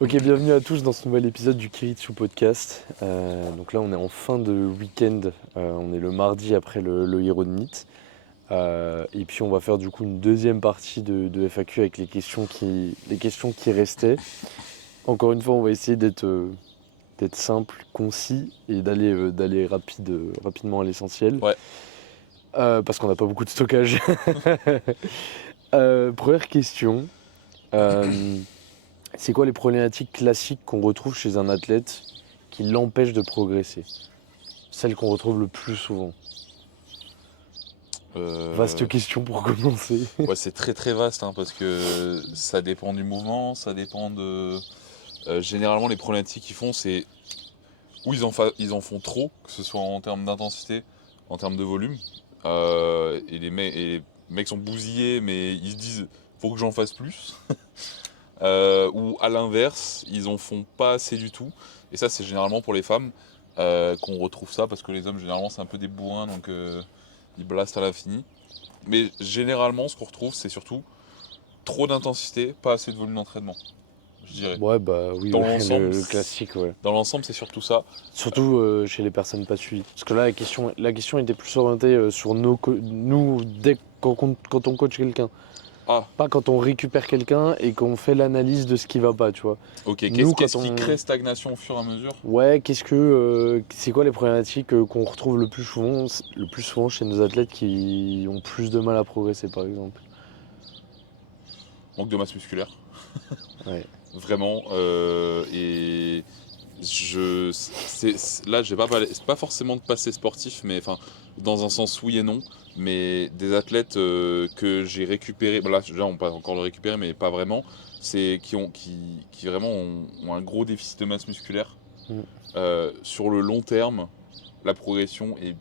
Ok, bienvenue à tous dans ce nouvel épisode du Kiritsu Podcast. Donc là, on est en fin de week-end. On est le mardi après le Hero de Meet. Et puis, on va faire du coup une deuxième partie de FAQ avec les questions qui restaient. Encore une fois, on va essayer d'être simple, concis et d'aller rapidement à l'essentiel. Ouais. Parce qu'on n'a pas beaucoup de stockage. Première question. Euh, C'est quoi les problématiques classiques qu'on retrouve chez un athlète qui l'empêchent de progresser? Celles qu'on retrouve le plus souvent. Vaste Euh, question pour commencer. ouais, c'est très très vaste hein, parce que ça dépend du mouvement, ça dépend de. Généralement, les problématiques qu'ils font, c'est où ils en font trop, que ce soit en termes d'intensité, en termes de volume. Et les mecs sont bousillés, mais ils se disent faut que j'en fasse plus. Ou à l'inverse, ils en font pas assez du tout. Et ça, c'est généralement pour les femmes qu'on retrouve ça parce que les hommes, généralement, c'est un peu des bourrins donc ils blastent à l'infini. Mais généralement, ce qu'on retrouve, c'est surtout trop d'intensité, pas assez de volume d'entraînement, je dirais. Ouais, bah oui, Dans ouais, l'ensemble, le classique, ouais. c'est surtout ça. Surtout chez les personnes pas suivies. Parce que là, la question était plus orientée sur nous, quand on coach quelqu'un. Ah, Pas quand on récupère quelqu'un et qu'on fait l'analyse de ce qui va pas, tu vois. ok. Nous, quand Qu'est-ce qui on. crée stagnation au fur et à mesure? Ouais, c'est quoi les problématiques qu'on retrouve le plus souvent chez nos athlètes qui ont plus de mal à progresser, par exemple? Manque de masse musculaire, Ouais. vraiment. Et là, j'ai pas, c'est pas forcément de passé sportif, mais enfin, dans un sens oui et non. Mais des athlètes que j'ai récupérés, bon, là, déjà, on peut pas encore le récupérer, mais pas vraiment. C'est qui vraiment ont un gros déficit de masse musculaire. Mm. Sur le long terme, la progression est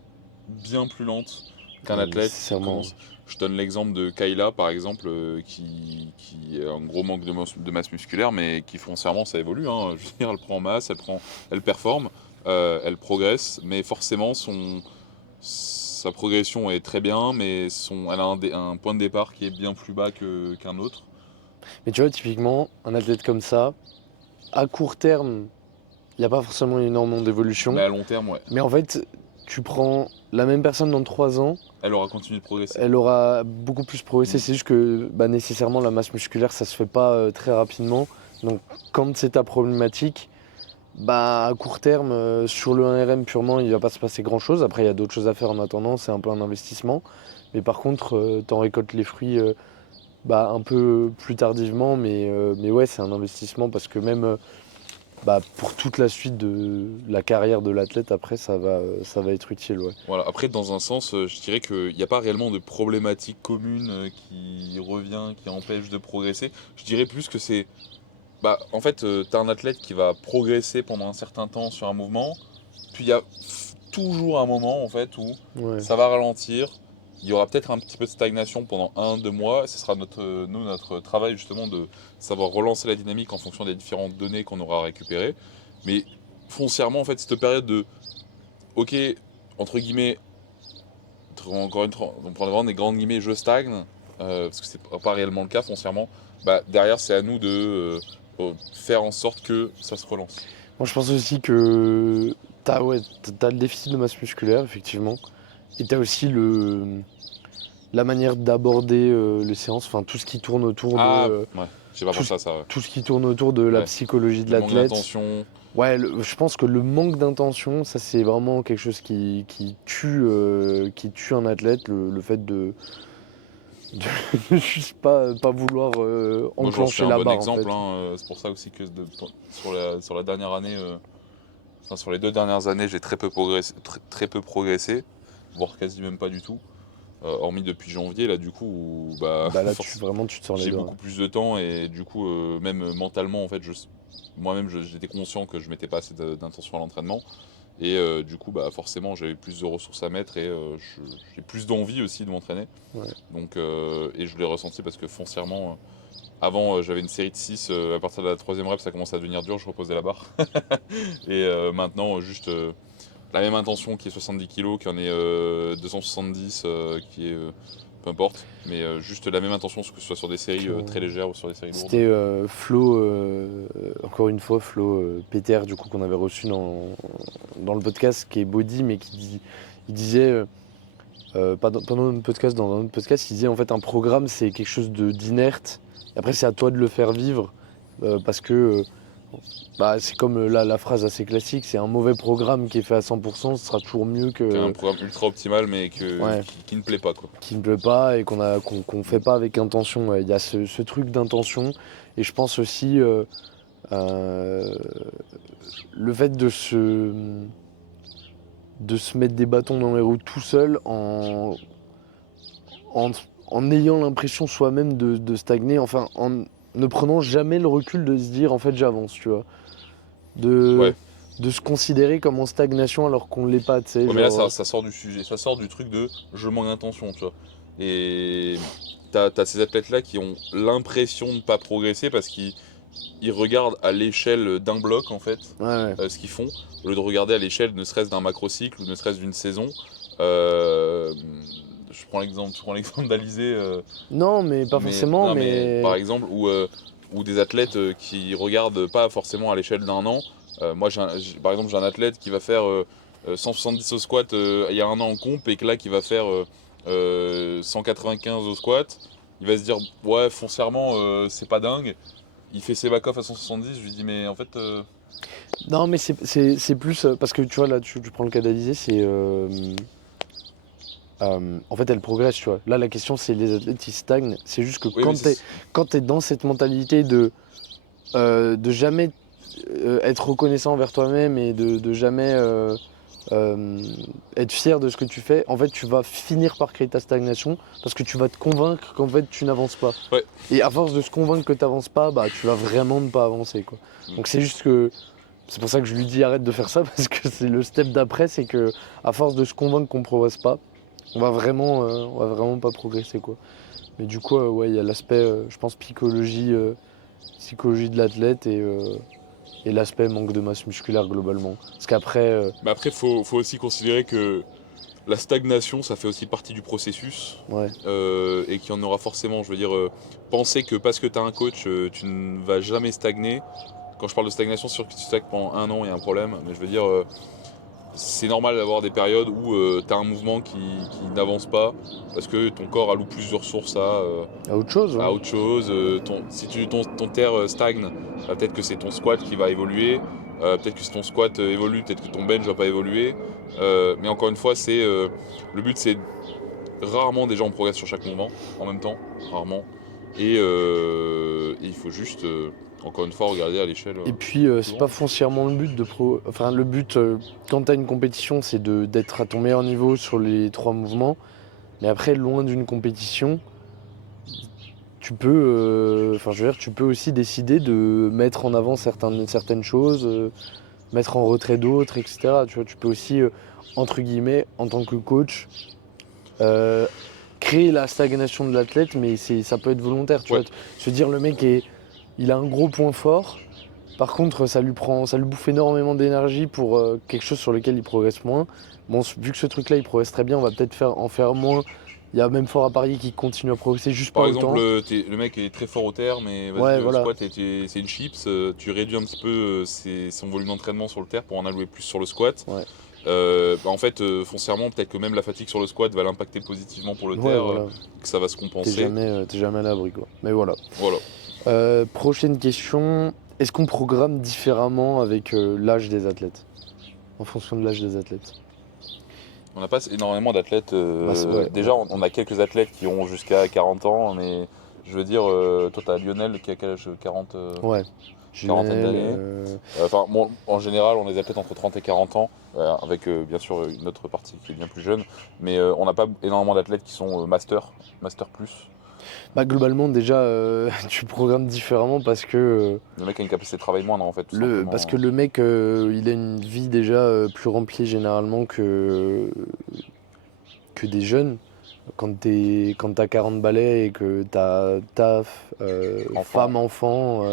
bien plus lente qu'un Ouais, athlète qui nécessairement. commence. Je donne l'exemple de Kayla, par exemple, qui a un gros manque de masse musculaire, mais qui foncièrement ça évolue. Hein. Je veux dire, elle prend en masse, elle performe, elle progresse, mais forcément sa progression est très bien, mais elle a un point de départ qui est bien plus bas qu'un autre. Mais tu vois, typiquement, un athlète comme ça, à court terme, il n'y a pas forcément énormément Mais d'évolution. à long terme, ouais, Mais en fait, tu prends la même personne dans 3 ans, elle aura continué de progresser. elle aura beaucoup plus progressé. Mm. C'est juste que bah, nécessairement, la masse musculaire, ça se fait pas très rapidement. Donc, quand c'est ta problématique, bah, à court terme, sur le 1RM purement, il va pas se passer grand-chose. Après, il y a d'autres choses à faire en attendant, c'est un peu un investissement. Mais par contre, t'en récoltes les fruits bah, un peu plus tardivement. Mais ouais, c'est un investissement parce que même bah, pour toute la suite de la carrière de l'athlète, après, ça va être utile. Ouais. Voilà. Après, dans un sens, je dirais qu'il n'y a pas réellement de problématique commune qui revient, qui empêche de progresser. Je dirais plus que c'est. Bah, en fait, tu as un athlète qui va progresser pendant un certain temps sur un mouvement, puis il y a toujours un moment en fait où Ouais. ça va ralentir. Il y aura peut-être un petit peu de stagnation pendant 1, 2 mois. Ce sera notre travail justement de savoir relancer la dynamique en fonction des différentes données qu'on aura récupérées. Mais foncièrement, en fait, cette période de ok, entre guillemets, encore une fois, on prend vraiment des grandes guillemets, je stagne, parce que c'est pas réellement le cas foncièrement, bah, derrière c'est à nous de faire en sorte que ça se relance. Moi, je pense aussi que t'as le déficit de masse musculaire, effectivement. Et t'as aussi la manière d'aborder les séances, enfin tout ce qui tourne autour de Ah, ouais, j'ai pas tout, pensé ce, à ça, ouais. tout ce qui tourne autour de la Ouais, psychologie de le manque l'athlète. d'intention, Ouais, je pense que le manque d'intention, ça c'est vraiment quelque chose qui tue un athlète, le fait de juste pas vouloir moi j'en suis enclencher un la bon barre en exemple, fait. hein, c'est pour ça aussi que sur la dernière année, enfin sur les 2 dernières années, j'ai très peu progressé, voire quasi même pas du tout. Hormis depuis janvier, là, du coup, où, bah, Bah là, vraiment, tu te sors les j'ai doigts. beaucoup plus de temps et du coup, même mentalement, en fait, moi-même, j'étais conscient que je mettais pas assez d'intention à l'entraînement. Et du coup, bah, forcément, j'avais plus de ressources à mettre et j'ai plus d'envie aussi de m'entraîner. Ouais. Donc, et je l'ai ressenti parce que foncièrement, avant, j'avais une série de 6 à partir de la troisième rep, ça commençait à devenir dur, je reposais la barre. Et maintenant, juste la même intention qui est 70 kg, qui en est 270, qui est peu importe, mais juste la même intention, que ce soit sur des séries Que- très légères ou sur des séries lourdes. C'était Flo, encore une fois Flo Peter, du coup, qu'on avait reçu dans le podcast, qui est body, mais il disait, pendant notre podcast, dans un autre podcast, il disait en fait un programme c'est quelque chose d'inerte. Et après c'est à toi de le faire vivre parce que c'est comme la phrase assez classique, c'est un mauvais programme qui est fait à 100%, ce sera toujours mieux C'est un que programme ultra optimal, mais ouais, qui ne plaît pas, quoi. qui ne plaît pas et qu'on fait pas avec intention. Ouais. Il y a ce truc d'intention et je pense aussi euh, le fait de se mettre des bâtons dans les roues tout seul en, en ayant l'impression soi-même de stagner, enfin en ne prenant jamais le recul de se dire en fait j'avance, tu vois. Ouais. De se considérer comme en stagnation alors qu'on l'est pas, tu sais. Ouais, mais là, Genre, ça sort du sujet, ça sort du truc de je manque d'intention, tu vois. Et t'as ces athlètes-là qui ont l'impression de ne pas progresser parce qu'ils regardent à l'échelle d'un bloc, en fait, ouais. ce qu'ils font, au lieu de regarder à l'échelle ne serait-ce d'un macro-cycle ou ne serait-ce d'une saison. Euh, je prends l'exemple d'Alizé, Non, mais pas mais, forcément, non, mais par mais. exemple, ou des athlètes qui regardent pas forcément à l'échelle d'un an. Moi, par exemple, j'ai un athlète qui va faire 170 au squat il y a un an en comp et que là, qui va faire 195 au squat. Il va se dire, ouais, foncièrement, c'est pas dingue. Il fait ses back-off à 170. Je lui dis, mais en fait, Non, mais c'est plus. Parce que tu vois, là, tu prends le cas d'Alizé, c'est. En fait, elle progresse, tu vois. Là, la question, c'est les athlètes qui stagnent. C'est juste que oui, mais quand t'es dans cette mentalité de jamais être reconnaissant envers toi-même et de jamais être fier de ce que tu fais, en fait, tu vas finir par créer ta stagnation parce que tu vas te convaincre qu'en fait, tu n'avances pas. ouais. Et à force de se convaincre que tu n'avances pas, bah, tu vas vraiment ne pas avancer, quoi. Mm. Donc, c'est juste que. C'est pour ça que je lui dis arrête de faire ça parce que c'est le step d'après, c'est que à force de se convaincre qu'on progresse pas, on va vraiment pas progresser, quoi. Mais du coup, ouais, il y a l'aspect, je pense, psychologie de l'athlète et l'aspect manque de masse musculaire globalement. Parce qu'après, Mais après, faut aussi considérer que la stagnation, ça fait aussi partie du processus ouais, et qu'il y en aura forcément. Je veux dire, penser que parce que tu as un coach, tu ne vas jamais stagner. Quand je parle de stagnation, c'est sûr que si tu stagnes pendant un an, il y a un problème. Mais je veux dire, c'est normal d'avoir des périodes où tu as un mouvement qui n'avance pas parce que ton corps alloue plus de ressources à autre chose, à ouais. autre chose. Si ton terre stagne, peut-être que c'est ton squat qui va évoluer. Peut-être que si ton squat évolue, peut-être que ton bench va pas évoluer. Mais encore une fois, le but, c'est rarement déjà on progresse sur chaque mouvement en même temps, rarement. Et il faut juste, encore une fois, regarder à l'échelle Et puis, plus c'est grande. pas foncièrement le but Enfin, le but, quand t'as une compétition, c'est d'être à ton meilleur niveau sur les 3 mouvements. Mais après, loin d'une compétition, tu peux, enfin, je veux dire, tu peux aussi décider de mettre en avant certaines choses, mettre en retrait d'autres, etc. Tu vois, tu peux aussi, entre guillemets, en tant que coach, euh, créer la stagnation de l'athlète, mais ça peut être volontaire, tu Ouais. vois. Se dire le mec il a un gros point fort, par contre ça lui bouffe énormément d'énergie pour quelque chose sur lequel il progresse moins. Bon, vu que ce truc-là il progresse très bien, on va peut-être en faire moins. Il y a même fort à parier qu'il continue à progresser juste pas Par exemple, autant. le mec est très fort au terre, mais vas-y, Ouais, le voilà. squat c'est une chips. Tu réduis un petit peu son volume d'entraînement sur le terre pour en allouer plus sur le squat. Ouais, En fait, foncièrement, peut-être que même la fatigue sur le squat va l'impacter positivement pour le ouais, terre, voilà. que ça va se compenser. T'es jamais à l'abri, quoi. Mais voilà. Voilà. Prochaine question. Est-ce qu'on programme différemment avec l'âge des athlètes? En fonction de l'âge des athlètes? On n'a pas énormément d'athlètes. Ouais, Déjà, on a quelques athlètes qui ont jusqu'à 40 ans, mais je veux dire, toi, tu as Lionel qui a quel âge 40, ouais. quarantaine Juvenel, d'années. Enfin, bon, en général, on a des athlètes entre 30 et 40 ans, avec bien sûr une autre partie qui est bien plus jeune, mais on n'a pas énormément d'athlètes qui sont master plus. bah, globalement, déjà, tu programmes différemment parce que, Le mec a une capacité de travail moindre en fait, tout parce simplement. que le mec, il a une vie déjà plus remplie généralement que des jeunes. Quand t'as 40 balais et que t'as taf, Enfant. femme, enfant,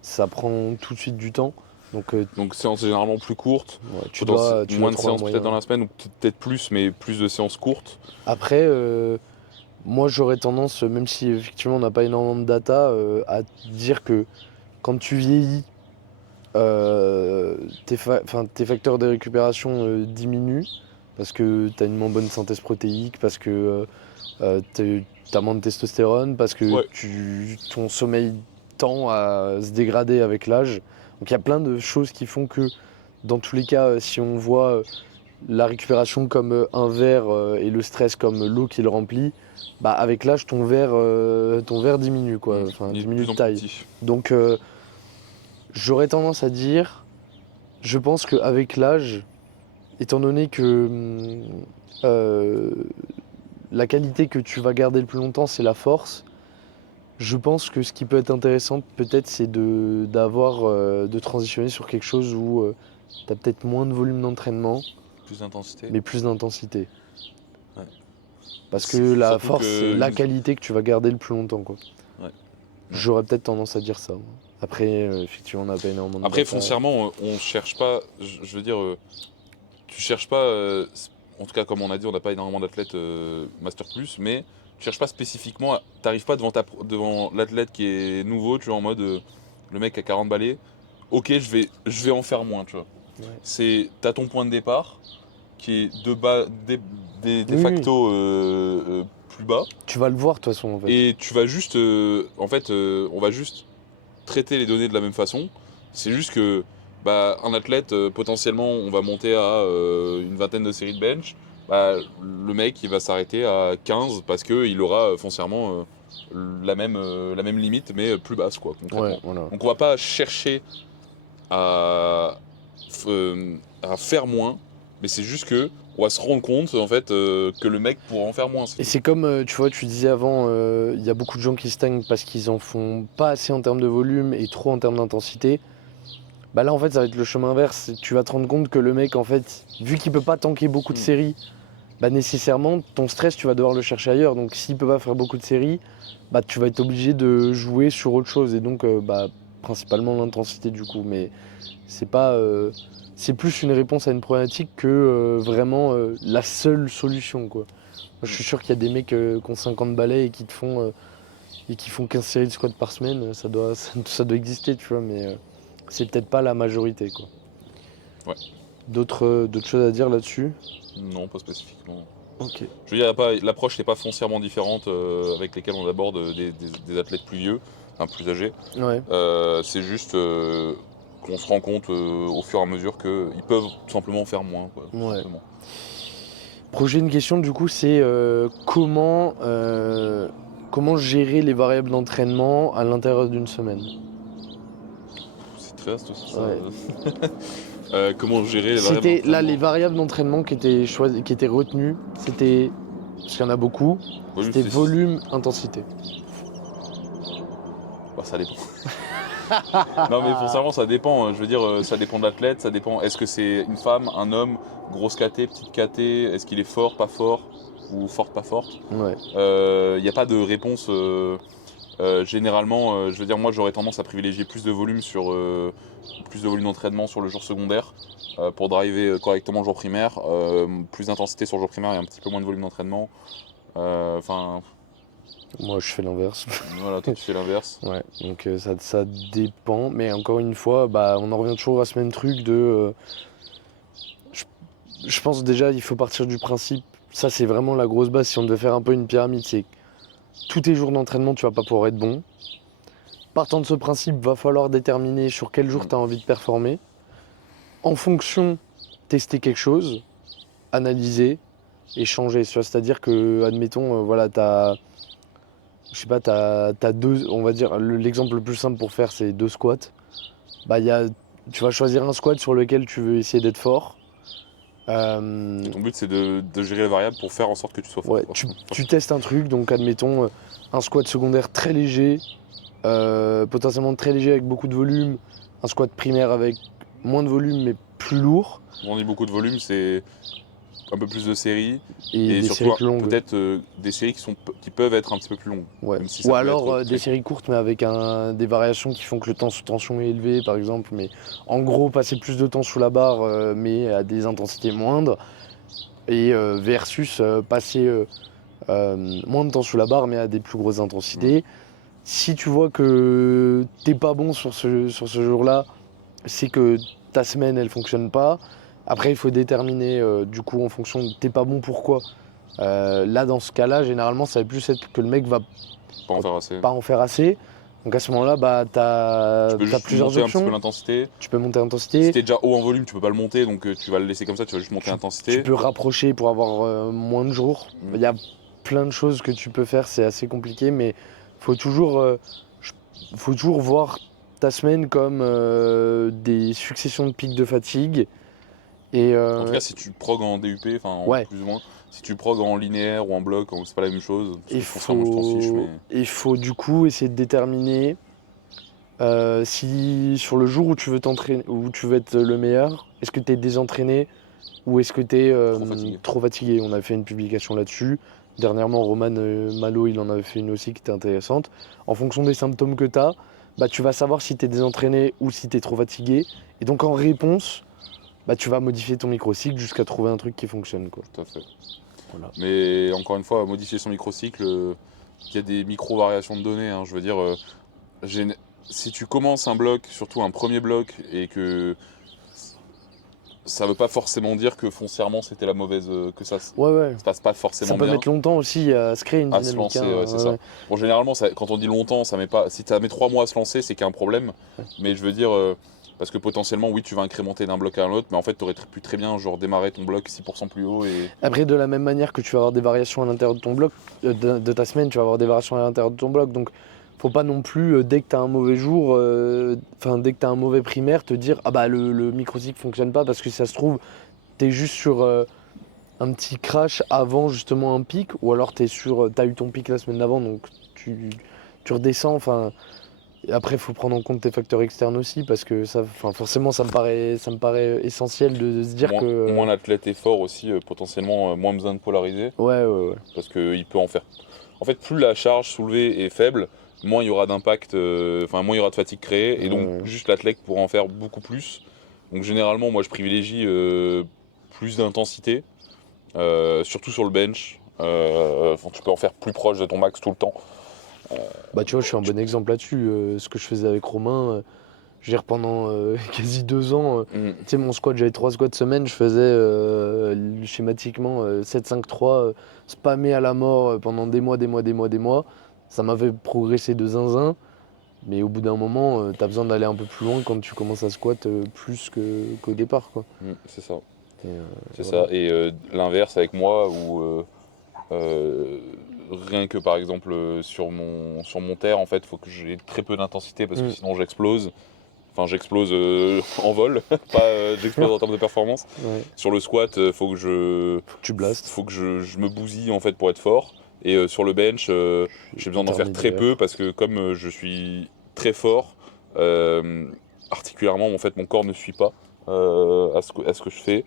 ça prend tout de suite du temps. Donc, Donc séances généralement plus courtes, ouais, tu dois moins de trouver un séances peut-être dans moyen. la semaine, ou peut-être plus, mais plus de séances courtes. Après, moi j'aurais tendance, même si effectivement on n'a pas énormément de data, à dire que quand tu vieillis, tes facteurs de récupération diminuent parce que tu as une moins bonne synthèse protéique, parce que tu as moins de testostérone, parce que Ouais. ton sommeil tend à se dégrader avec l'âge. Donc il y a plein de choses qui font que dans tous les cas, si on voit la récupération comme un verre et le stress comme l'eau qui le remplit, bah avec l'âge ton verre diminue quoi, enfin Il est de diminue plus de en plus taille. petit. Donc j'aurais tendance à dire, je pense qu'avec l'âge, étant donné que euh, la qualité que tu vas garder le plus longtemps c'est la force, je pense que ce qui peut être intéressant peut-être c'est de transitionner sur quelque chose où tu as peut-être moins de volume d'entraînement Plus d'intensité. mais plus d'intensité. Ouais. Parce que la Surtout force, c'est que. la qualité que tu vas garder le plus longtemps, quoi. Ouais. J'aurais peut-être tendance à dire ça, moi. Après, effectivement, on n'a pas énormément de Après, data. foncièrement, on cherche pas. Je veux dire, tu cherches pas. En tout cas, comme on a dit, on n'a pas énormément d'athlètes Master Plus, mais tu cherches pas spécifiquement. T'arrives pas devant l'athlète qui est nouveau, tu vois, en mode le mec a 40 balais. Ok, je vais en faire moins, tu vois. Ouais. T'as ton point de départ qui est de bas, de Oui, oui. facto plus bas, Tu vas le voir, de toute façon, en fait. et tu vas juste. En fait, on va juste traiter les données de la même façon. C'est juste que bah, un athlète, potentiellement, on va monter à une vingtaine de séries de bench. Bah, le mec, il va s'arrêter à 15 parce qu'il aura foncièrement la même limite, mais plus basse, quoi, Ouais, concrètement. voilà. Donc on va pas chercher à, à faire moins, mais c'est juste que on va se rendre compte en fait que le mec pourra en faire moins. C'est Et tout. c'est comme, tu vois, tu disais avant, il y a beaucoup de gens qui stagnent parce qu'ils en font pas assez en termes de volume et trop en termes d'intensité. Bah là, en fait, ça va être le chemin inverse. Tu vas te rendre compte que le mec, en fait, vu qu'il peut pas tanker beaucoup de Hmm. séries, bah nécessairement, ton stress, tu vas devoir le chercher ailleurs. Donc s'il peut pas faire beaucoup de séries, bah tu vas être obligé de jouer sur autre chose. Et donc, bah, principalement l'intensité du coup. Mais c'est pas... c'est plus une réponse à une problématique que vraiment la seule solution, quoi. Moi, je suis sûr qu'il y a des mecs qui ont 50 balais et qui font 15 séries de squat par semaine. Ça doit exister, tu vois, mais c'est peut-être pas la majorité, quoi. Ouais. D'autres choses à dire là-dessus? Non, pas spécifiquement. Ok. Je veux dire, l'approche n'est pas foncièrement différente avec lesquelles on aborde des athlètes plus vieux, enfin plus âgés. Ouais. C'est juste qu'on se rend compte au fur et à mesure qu'ils peuvent tout simplement faire moins, quoi, tout Ouais. simplement. Prochaine question, du coup, c'est comment gérer les variables d'entraînement à l'intérieur d'une semaine? C'est très vaste aussi ça. Ouais. Comment gérer les variables C'était là les d'entraînement? variables d'entraînement qui étaient retenues, c'était, parce qu'il y en a beaucoup, Volume, c'était volume, intensité. bah, ça dépend. Non mais foncièrement ça dépend, je veux dire ça dépend de l'athlète, ça dépend, est-ce que c'est une femme, un homme, grosse KT, petite KT, est-ce qu'il est fort, pas fort, ou forte, pas forte. Ouais. Il n'y a pas de réponse. Généralement, je veux dire, moi j'aurais tendance à privilégier plus de volume d'entraînement sur le jour secondaire pour driver correctement le jour primaire, plus d'intensité sur le jour primaire et un petit peu moins de volume d'entraînement. Enfin, Moi, je fais l'inverse. voilà, toi tu fais l'inverse. Ouais. Donc ça dépend, mais encore une fois, bah on en revient toujours à ce même truc de. Je, je pense déjà, il faut partir du principe. Ça, c'est vraiment la grosse base. Si on devait faire un peu une pyramide, c'est tous tes jours d'entraînement, tu vas pas pouvoir être bon. Partant de ce principe, va falloir déterminer sur quel jour Mm. tu as envie de performer. En fonction, tester quelque chose, analyser et changer. C'est-à-dire que, admettons, voilà, je sais pas, t'as deux, on va dire, l'exemple le plus simple pour faire, c'est deux squats. Bah, tu vas choisir un squat sur lequel tu veux essayer d'être fort. Et Euh, ton but c'est de gérer les variables pour faire en sorte que tu sois fort, ouais, quoi. tu testes un truc, donc admettons un squat secondaire très léger, potentiellement très léger avec beaucoup de volume, un squat primaire avec moins de volume mais plus lourd, On dit beaucoup de volume, c'est un peu plus de séries et et des surtout séries plus longues. peut-être des séries qui peuvent être un petit peu plus longues, Ouais. même si ça Ou peut alors être des très court. séries courtes mais avec des variations qui font que le temps sous tension est élevé par exemple. Mais en gros passer plus de temps sous la barre mais à des intensités moindres. Et versus passer moins de temps sous la barre mais à des plus grosses Mm. intensités. Si tu vois que t'es pas bon sur ce jour-là, c'est que ta semaine elle fonctionne pas. Après il faut déterminer du coup en fonction de t'es pas bon pourquoi. Là dans ce cas-là généralement ça va plus être que le mec va Pas en faire assez. pas en faire assez. Donc à ce moment-là bah Tu peux t'as juste plusieurs monter un petit peu options. l'intensité. Tu peux monter Si l'intensité, t'es déjà haut en volume, tu peux pas le monter, donc tu vas le laisser comme ça, tu vas juste monter tu l'intensité. peux rapprocher pour avoir moins de jours. Mm. Il y a plein de choses que tu peux faire, c'est assez compliqué, mais faut toujours, faut toujours voir ta semaine comme des successions de pics de fatigue. Et En tout cas, si tu prog en DUP, enfin ouais, plus ou moins, si tu prog en linéaire ou en bloc, c'est pas la même chose, parce que foncièrement je t'en fiche, mais il faut du coup essayer de déterminer si sur le jour où tu veux t'entraîner, où tu veux être le meilleur, est-ce que tu es désentraîné ou est-ce que tu es trop fatigué. trop fatigué. On a fait une publication là-dessus. Dernièrement, Roman Malo, il en avait fait une aussi qui était intéressante. En fonction des symptômes que tu as, bah, tu vas savoir si tu es désentraîné ou si tu es trop fatigué. Et donc en réponse, bah, tu vas modifier ton microcycle jusqu'à trouver un truc qui fonctionne, quoi. Tout à fait. Voilà. Mais encore une fois, modifier son microcycle, il y a des micro-variations de données. Je veux dire, si tu commences un bloc, surtout un premier bloc, et que ça veut pas forcément dire que foncièrement c'était la mauvaise, que ça Ouais, ouais. se passe pas Ça forcément peut bien mettre longtemps aussi à se créer une à se dynamique. lancer, Hein, ouais, c'est ça. ouais. Bon, généralement, quand on dit longtemps, ça met pas. Si ça met 3 mois à se lancer, c'est qu'il y a un problème. Ouais. Mais je veux dire, parce que potentiellement, oui, tu vas incrémenter d'un bloc à un autre, mais en fait, tu aurais pu très bien genre démarrer ton bloc 6% plus haut et. Après, de la même manière que tu vas avoir des variations à l'intérieur de ton bloc, de ta semaine, tu vas avoir des variations à l'intérieur de ton bloc. Donc, faut pas non plus, dès que tu as un mauvais jour, dès que tu as un mauvais primaire, te dire ah bah le microcycle fonctionne pas parce que si ça se trouve, tu es juste sur un petit crash avant justement un pic, ou alors t'as eu ton pic la semaine d'avant, donc tu redescends. Enfin, et après, il faut prendre en compte tes facteurs externes aussi parce que ça, enfin, forcément, ça me paraît essentiel de se dire Moins, que moins l'athlète est fort aussi, potentiellement, moins besoin de polariser. ouais. Parce qu'il peut en faire. En fait, plus la charge soulevée est faible, moins il y aura d'impact, enfin, moins il y aura de fatigue créée, et donc Ouais. juste l'athlète pourra en faire beaucoup plus. Donc généralement, moi je privilégie plus d'intensité. Surtout sur le bench. Tu peux en faire plus proche de ton max tout le temps. Bah tu vois, je suis un bon exemple là-dessus. Ce que je faisais avec Romain, je veux dire, pendant quasi 2 ans, Mm. tu sais, mon squat, j'avais 3 squats semaine, je faisais schématiquement 7-5-3, spammé à la mort pendant des mois. Ça m'avait progressé de zinzin, mais au bout d'un moment, t'as besoin d'aller un peu plus loin quand tu commences à squat plus qu'au départ, quoi. C'est ça. Et, C'est voilà. ça. Et l'inverse avec moi, où euh, rien que par exemple sur mon terre, en fait, il faut que j'ai très peu d'intensité parce que Mm. sinon j'explose. Enfin, j'explose en vol, pas j'explose en termes de performance. Ouais. Sur le squat, Faut que tu blastes. faut que je me bousille en fait pour être fort. Et sur le bench, j'ai besoin d'en faire très peu Intermédiaire. parce que comme je suis très fort, articulairement, en fait, mon corps ne suit pas à ce que je fais.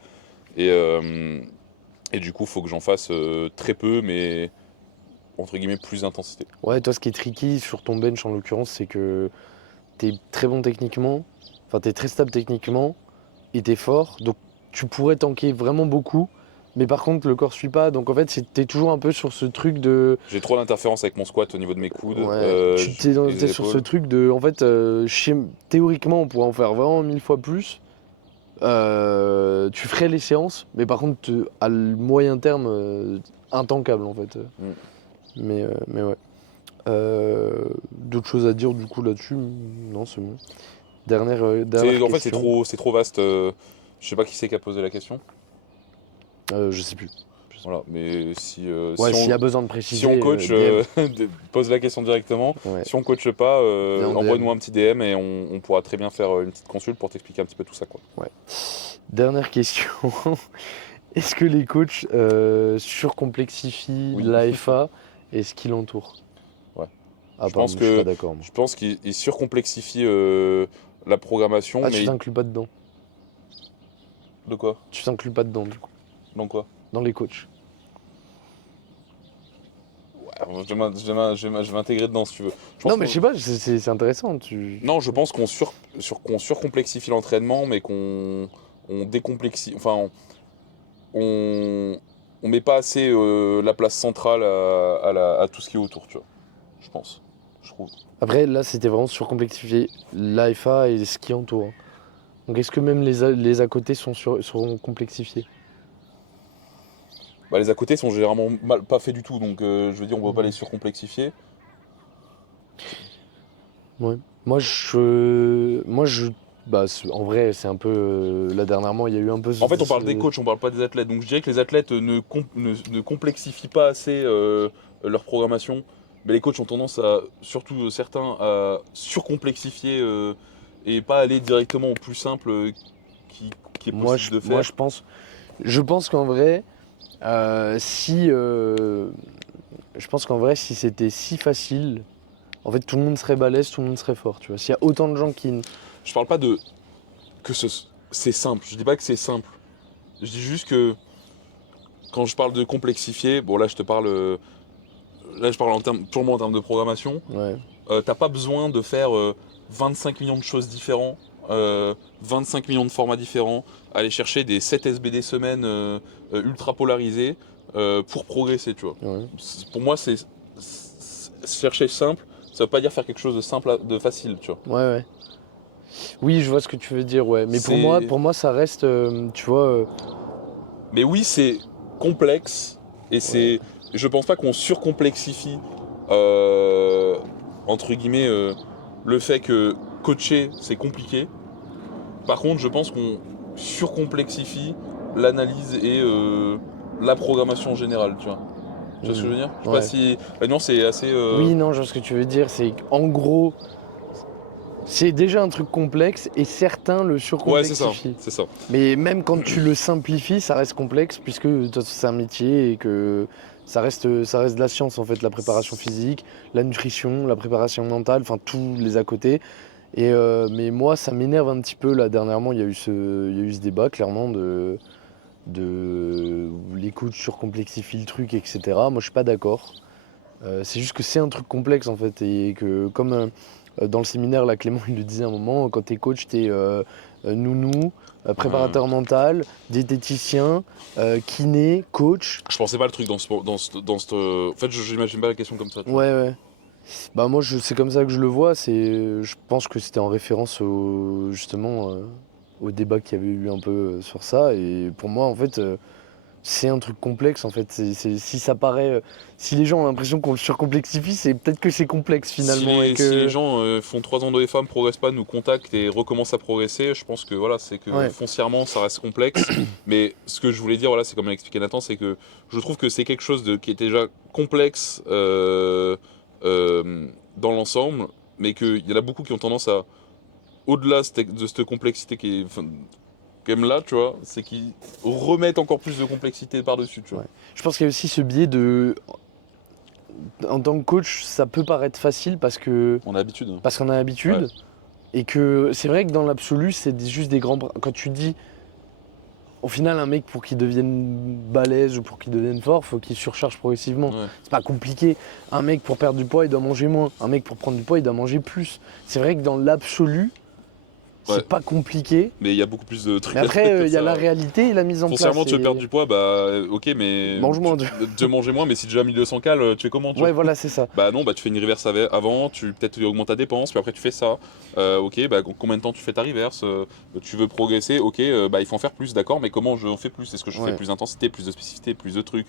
Et, euh, et du coup, il faut que j'en fasse très peu, mais entre guillemets plus d'intensité. Ouais, toi, ce qui est tricky sur ton bench en l'occurrence, c'est que t'es très bon techniquement, enfin t'es très stable techniquement et t'es fort, donc tu pourrais tanker vraiment beaucoup, mais par contre le corps suit pas, donc en fait t'es toujours un peu sur ce truc de... J'ai trop d'interférences avec mon squat au niveau de mes coudes Ouais, et t'es des sur ce épaules. truc de... En fait, théoriquement on pourrait en faire vraiment 1000 fois plus, tu ferais les séances, mais par contre à le moyen terme, intankable en fait. Mm. Mais ouais. D'autres choses à dire du coup là-dessus? Non, c'est bon. Dernière En fait, question. c'est trop vaste. Je sais pas qui c'est qui a posé la question. Je sais plus. Voilà, mais Ouais, s'il y a besoin de si on préciser, coach, DM. pose la question directement. Ouais, Si on coache pas, viens en envoie-nous DM. un petit DM et on pourra très bien faire une petite consulte pour t'expliquer un petit peu tout ça, quoi. Ouais. Dernière question. Est-ce que les coachs surcomplexifient Oui. l'AFA et ce qui l'entoure? Ouais. Ah Je pardon, pense je suis pas que d'accord, moi. je pense qu'ils surcomplexifient la programmation, Ah, tu mais t'inclus pas dedans. de quoi? Tu t'inclus pas dedans, du coup. Donc quoi? Dans les coachs. Je vais m'intégrer dedans si tu veux. Je pense Non, mais je qu'on sais pas, c'est intéressant. Non, je pense qu'on surcomplexifie l'entraînement, mais on décomplexifie. Enfin, on, on met pas assez la place centrale à tout ce qui est autour, tu vois. Je pense. Je trouve. Après, là, c'était vraiment surcomplexifier l'AFA et ce qui entoure. Donc est-ce que même les à côté seront complexifiés? Bah, les à côté sont généralement pas faits du tout, donc je veux dire, on ne peut pas les Mhm. surcomplexifier. Ouais. Moi, bah, en vrai, c'est un peu. Là, dernièrement, il y a eu un peu En fait, on parle des coachs, on parle pas des athlètes. Donc je dirais que les athlètes ne complexifient pas assez leur programmation. Mais les coachs ont tendance à, surtout certains, à surcomplexifier et pas aller directement au plus simple qui, qui est Moi, possible je, de moi, faire. je pense qu'en vrai, si. Je pense qu'en vrai, si c'était si facile, en fait, tout le monde serait balèze, tout le monde serait fort, tu vois. S'il y a autant de gens qui. Je parle pas de que c'est simple. Je dis pas que c'est simple. Je dis juste que quand je parle de complexifier, bon là je te parle, là je parle purement en termes de programmation. Ouais. T'as pas besoin de faire 25 millions de choses différentes, 25 millions de formats différents, aller chercher des 7 SBD semaines ultra polarisés pour progresser, tu vois. Ouais. Pour moi, chercher simple, ça veut pas dire faire quelque chose de simple, de facile, tu vois. Ouais, ouais. Oui, je vois ce que tu veux dire, ouais. Mais C'est... pour moi, ça reste, tu vois. Mais oui, c'est complexe et Ouais. je pense pas qu'on surcomplexifie euh, entre guillemets le fait que coacher c'est compliqué. Par contre, je pense qu'on surcomplexifie l'analyse et la programmation générale, tu vois. Tu vois ce que je veux dire? Je sais pas Ouais. si la nuance est assez. Oui, non, je vois ce que tu veux dire. C'est qu'en gros, c'est déjà un truc complexe et certains le Ouais, c'est ça, surcomplexifient. c'est ça. Mais même quand tu le simplifies, ça reste complexe puisque de toute façon, c'est un métier et que ça reste de la science en fait, la préparation physique, la nutrition, la préparation mentale, enfin tous les à côté. Mais moi, ça m'énerve un petit peu là dernièrement. Il y a eu ce débat clairement de les coachs surcomplexifient le truc, etc. Moi, je suis pas d'accord. C'est juste que c'est un truc complexe en fait et que comme dans le séminaire là Clément il le disait à un moment, quand t'es coach t'es nounou, Euh, préparateur mental, diététicien, kiné, coach. je pensais pas le truc en fait, j'imagine pas la question comme ça, tu vois. Ouais, ouais. Bah moi c'est comme ça que je le vois, je pense que c'était en référence justement au débat qu'il y avait eu un peu sur ça et pour moi en fait c'est un truc complexe en fait. Si ça paraît, si les gens ont l'impression qu'on le surcomplexifie, c'est peut-être que c'est complexe finalement et Si les que. gens font 3 ans de FA, progressent pas, nous contactent et recommencent à progresser, je pense que voilà, c'est que Ouais. foncièrement ça reste complexe. Mais ce que je voulais dire, voilà, c'est comme l'a expliqué Nathan, c'est que je trouve que c'est quelque chose qui est déjà complexe dans l'ensemble, mais qu'il y en a beaucoup qui ont tendance à, au-delà de cette complexité qui est, enfin, quand même là, tu vois, c'est qu'ils remettent encore plus de complexité par-dessus, tu vois. Ouais. Je pense qu'il y a aussi ce biais de. En tant que coach, ça peut paraître facile On a l'habitude, hein. parce qu'on a Ouais. l'habitude. Et que c'est vrai que dans l'absolu, juste des grands. Quand tu dis, au final, un mec pour qu'il devienne balèze ou pour qu'il devienne fort, faut qu'il surcharge progressivement. Ouais. C'est pas compliqué. Un mec pour perdre du poids, il doit manger moins. Un mec pour prendre du poids, il doit manger plus. C'est vrai que dans l'absolu, Ouais. c'est pas compliqué. Mais il y a beaucoup plus de Mais trucs à après, faire que il y a ça. la réalité et la mise en place. Foncièrement, tu veux perdre du poids, bah ok, mais Mange moins. tu veux manger moins, mais si tu as 1200 cales, tu fais comment, tu Ouais, vois? voilà, c'est ça. Bah non, bah tu fais une reverse avant, tu peut-être augmentes ta dépense, puis après tu fais ça. Ok, bah combien de temps tu fais ta reverse? Tu veux progresser, ok, bah il faut en faire plus, d'accord, mais comment je en fais plus? Est-ce que je fais Ouais. plus d'intensité, plus de spécificité, plus de trucs?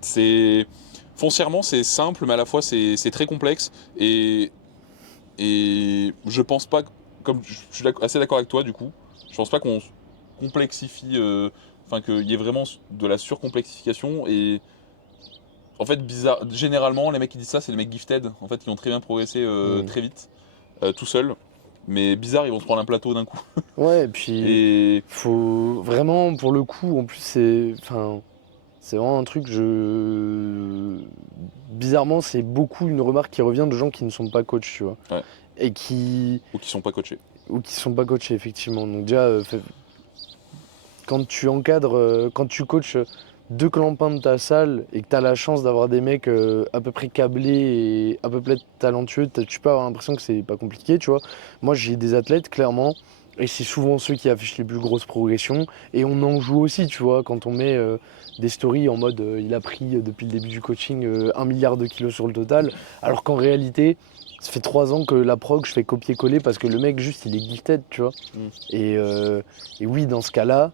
C'est foncièrement c'est simple, mais à la fois c'est très complexe et je pense pas, comme je suis assez d'accord avec toi du coup, je pense pas qu'on complexifie, enfin qu'il y ait vraiment de la surcomplexification et en fait bizarre. Généralement les mecs qui disent ça c'est les mecs gifted en fait qui ont très bien progressé Hmm. très vite tout seuls, mais bizarre ils vont se prendre un plateau d'un coup. Ouais, et puis Et faut vraiment pour le coup, en plus c'est vraiment un truc bizarrement, c'est beaucoup une remarque qui revient de gens qui ne sont pas coachs, tu vois. ouais, Et qui ou qui sont pas coachés. ou qui sont pas coachés effectivement. Donc déjà quand tu encadres quand tu coaches deux clampins de ta salle et que tu as la chance d'avoir des mecs à peu près câblés et à peu près talentueux, tu peux avoir l'impression que c'est pas compliqué, tu vois. Moi, j'ai des athlètes, clairement, et c'est souvent ceux qui affichent les plus grosses progressions. Et on en joue aussi, tu vois, quand on met des stories en mode il a pris depuis le début du coaching 1 milliard de kilos sur le total, alors qu'en réalité, ça fait 3 ans que la prog, je fais copier-coller parce que le mec, juste, il est gifted, tu vois. Et oui, dans ce cas-là,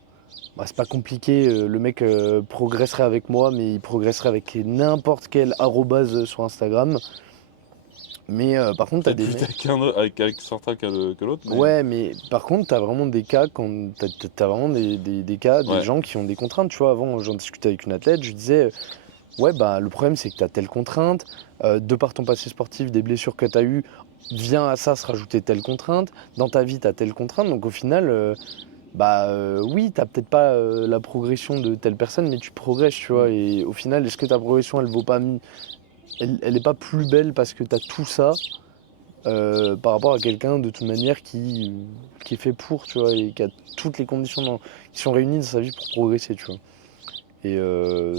bah, c'est pas compliqué. Le mec progresserait avec moi, mais il progresserait avec n'importe quel arrobase sur Instagram. Mais par contre, t'as Peut-être des plus mecs. avec certains que l'autre, mais... Ouais, mais par contre, t'as vraiment des cas, t'as vraiment des cas, des Ouais. gens qui ont des contraintes. Tu vois, avant, j'en discutais avec une athlète, je lui disais, ouais, bah, le problème, c'est que t'as telle contrainte, de par ton passé sportif, des blessures que t'as eues, vient à ça se rajouter telle contrainte, dans ta vie, t'as telle contrainte, donc au final, oui, t'as peut-être pas la progression de telle personne, mais tu progresses, tu vois, et au final, est-ce que ta progression, elle vaut pas, elle est pas plus belle parce que t'as tout ça par rapport à quelqu'un de toute manière qui est fait pour, tu vois, et qui a toutes les conditions qui sont réunies dans sa vie pour progresser, tu vois. Et, euh,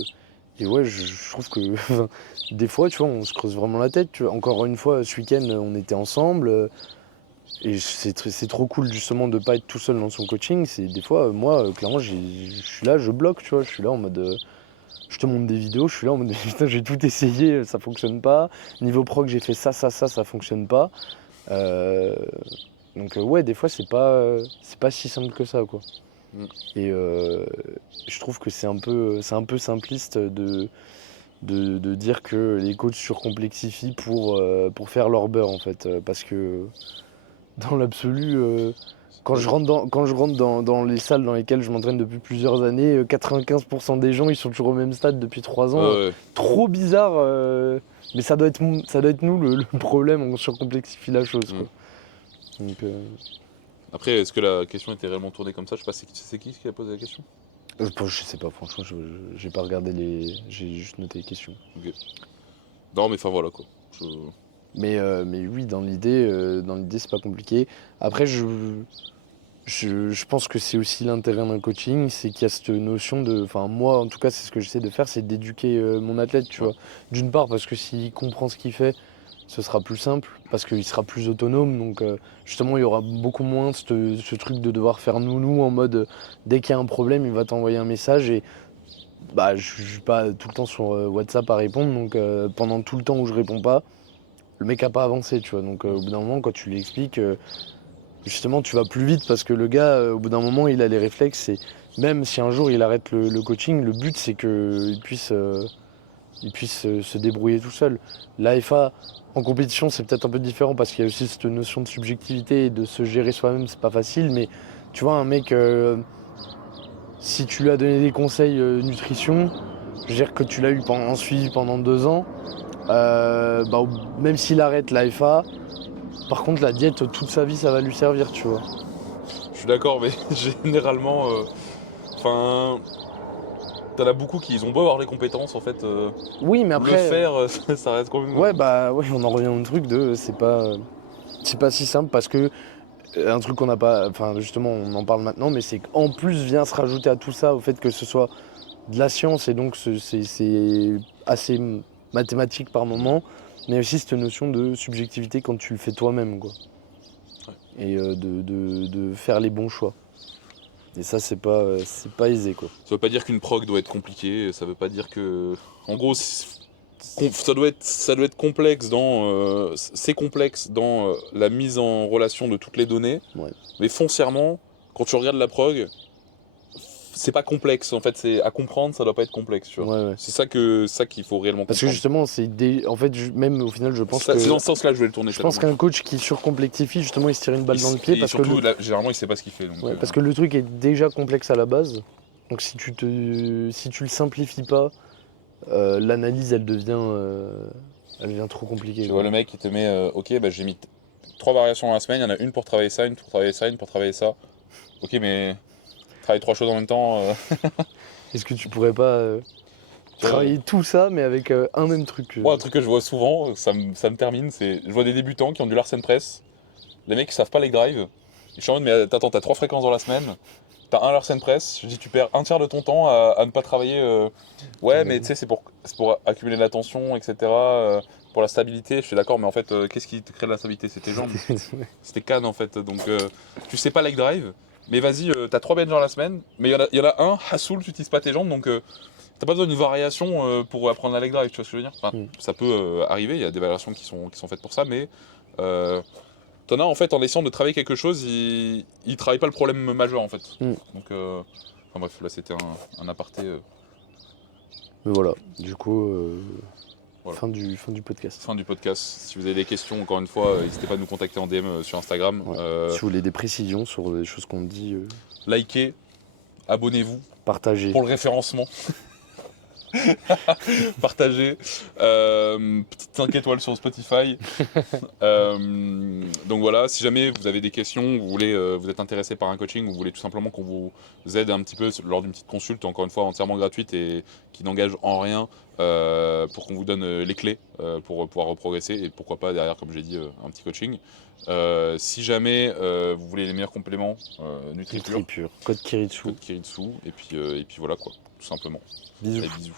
et ouais, je trouve que des fois, tu vois, on se creuse vraiment la tête. Tu vois. Encore une fois, ce week-end, on était ensemble. Et c'est trop cool justement de pas être tout seul dans son coaching. C'est des fois, moi, clairement, je suis là, je bloque, tu vois. Je suis là en mode, je te montre des vidéos, je suis là en mode, putain, j'ai tout essayé, ça fonctionne pas. Niveau prog, j'ai fait ça fonctionne pas. Euh, donc ouais, des fois c'est pas si simple que ça quoi. Mm. Et je trouve que c'est un peu simpliste de dire que les coachs surcomplexifient pour faire leur beurre en fait, parce que dans l'absolu, quand je rentre dans les salles dans lesquelles je m'entraîne depuis plusieurs années, 95% des gens ils sont toujours au même stade depuis 3 ans. Ouais. Trop bizarre, mais ça doit être nous le problème, on surcomplexifie la chose Mm. quoi. Donc, Après, est-ce que la question était réellement tournée comme ça? Je sais pas, c'est qui a posé la question? je sais pas, franchement, j'ai pas regardé j'ai juste noté les questions. Ok. Non, mais enfin voilà quoi. Mais oui, dans l'idée, c'est pas compliqué. Après, je pense que c'est aussi l'intérêt d'un coaching, c'est qu'il y a cette notion de. Enfin, moi, en tout cas, c'est ce que j'essaie de faire, c'est d'éduquer mon athlète, tu Ouais. vois. D'une part, parce que s'il comprend ce qu'il fait, ce sera plus simple, parce qu'il sera plus autonome. Donc, justement, il y aura beaucoup moins ce truc de devoir faire nounou en mode dès qu'il y a un problème, il va t'envoyer un message et bah, je suis pas tout le temps sur WhatsApp à répondre. Donc, pendant tout le temps où je réponds pas, le mec a pas avancé, tu vois. Donc, au bout d'un moment, quand tu lui expliques, justement, tu vas plus vite parce que le gars, au bout d'un moment, il a les réflexes. Et même si un jour il arrête le coaching, le but c'est il puisse se débrouiller tout seul. L'AFA en compétition, c'est peut-être un peu différent parce qu'il y a aussi cette notion de subjectivité et de se gérer soi-même, c'est pas facile. Mais tu vois, un mec, si tu lui as donné des conseils nutrition, je veux dire que tu l'as eu pendant, suivi pendant 2 ans, bah, même s'il arrête l'AFA, par contre, la diète, toute sa vie, ça va lui servir, tu vois. Je suis d'accord, mais généralement, enfin, t'en as beaucoup qui ils ont beau avoir les compétences, en fait, Oui, mais le après, faire, ça reste quand même. ouais, bah, ouais, on en revient au truc de, c'est pas si simple parce que un truc qu'on n'a pas, enfin, justement, on en parle maintenant, mais c'est qu'en plus vient se rajouter à tout ça au fait que ce soit de la science et donc c'est assez mathématique par moment, mais aussi cette notion de subjectivité quand tu le fais toi-même, quoi. Ouais. Et de faire les bons choix. Et ça, c'est pas aisé, quoi. Ça veut pas dire qu'une prog doit être compliquée, ça veut pas dire que. En gros, ça doit être complexe c'est complexe dans la mise en relation de toutes les données, Ouais. mais foncièrement, quand tu regardes la prog, c'est pas complexe, en fait, c'est à comprendre, ça doit pas être complexe, tu vois. Ouais, ouais. C'est ça qu'il faut réellement Parce que comprendre. justement, en fait, même au final, C'est dans ce sens-là que je vais le tourner. je pense qu'un coach qui surcomplexifie, justement, il se tire une balle dans le pied Et parce que surtout, là, généralement, il sait pas ce qu'il fait. Donc, ouais, parce que le truc est déjà complexe à la base. Donc si tu le simplifies pas, l'analyse, elle devient trop compliquée, tu quoi. vois, le mec, il te met, ok, bah, j'ai mis 3 variations dans la semaine, il y en a une pour travailler ça, une pour travailler ça, une pour travailler ça. Ok, mais travailler 3 choses en même temps. Est-ce que tu pourrais pas travailler tout ça, mais avec un même truc Moi, un truc que je vois souvent, ça me termine, c'est. Je vois des débutants qui ont du Larsen Press, les mecs qui savent pas les drives. Je suis en mode, mais attends, t'as 3 fréquences dans la semaine, t'as un Larsen Press, je dis, tu perds un tiers de ton temps à ne pas travailler. Ouais, mais tu sais, c'est pour accumuler de la tension, etc. Pour la stabilité, je suis d'accord, mais en fait, qu'est-ce qui te crée de la stabilité? C'est tes jambes, c'est tes cannes en fait. Donc, tu sais pas leg drive, mais vas-y, t'as 3 bench dans la semaine, mais il y en a un, Hassoul, tu utilises pas tes jambes, donc. T'as pas besoin d'une variation pour apprendre la leg drive, tu vois ce que je veux dire? Enfin, Mm. ça peut arriver, il y a des variations qui sont faites pour ça, mais T'en as en fait en essayant de travailler quelque chose, il travaille pas le problème majeur en fait. Mm. Donc, enfin bref, là c'était un aparté. Mais voilà, du coup, Voilà. fin du podcast. Fin du podcast. Si vous avez des questions, encore une fois, n'hésitez pas à nous contacter en DM sur Instagram. Ouais. Si vous voulez des précisions sur les choses qu'on dit, Likez, abonnez-vous partagez. pour le référencement. Partagez. Petite 5 étoiles sur Spotify. Donc voilà, si jamais vous avez des questions, vous êtes intéressé par un coaching, ou vous voulez tout simplement qu'on vous aide un petit peu lors d'une petite consulte, encore une fois entièrement gratuite et qui n'engage en rien, pour qu'on vous donne les clés pour pouvoir progresser, et pourquoi pas derrière, comme j'ai dit, un petit coaching. Si jamais vous voulez les meilleurs compléments, NutriPure, Nutri-Pure, code Kiritsu. code Kiritsu, et puis voilà quoi, tout simplement. Bisous. Allez, bisous.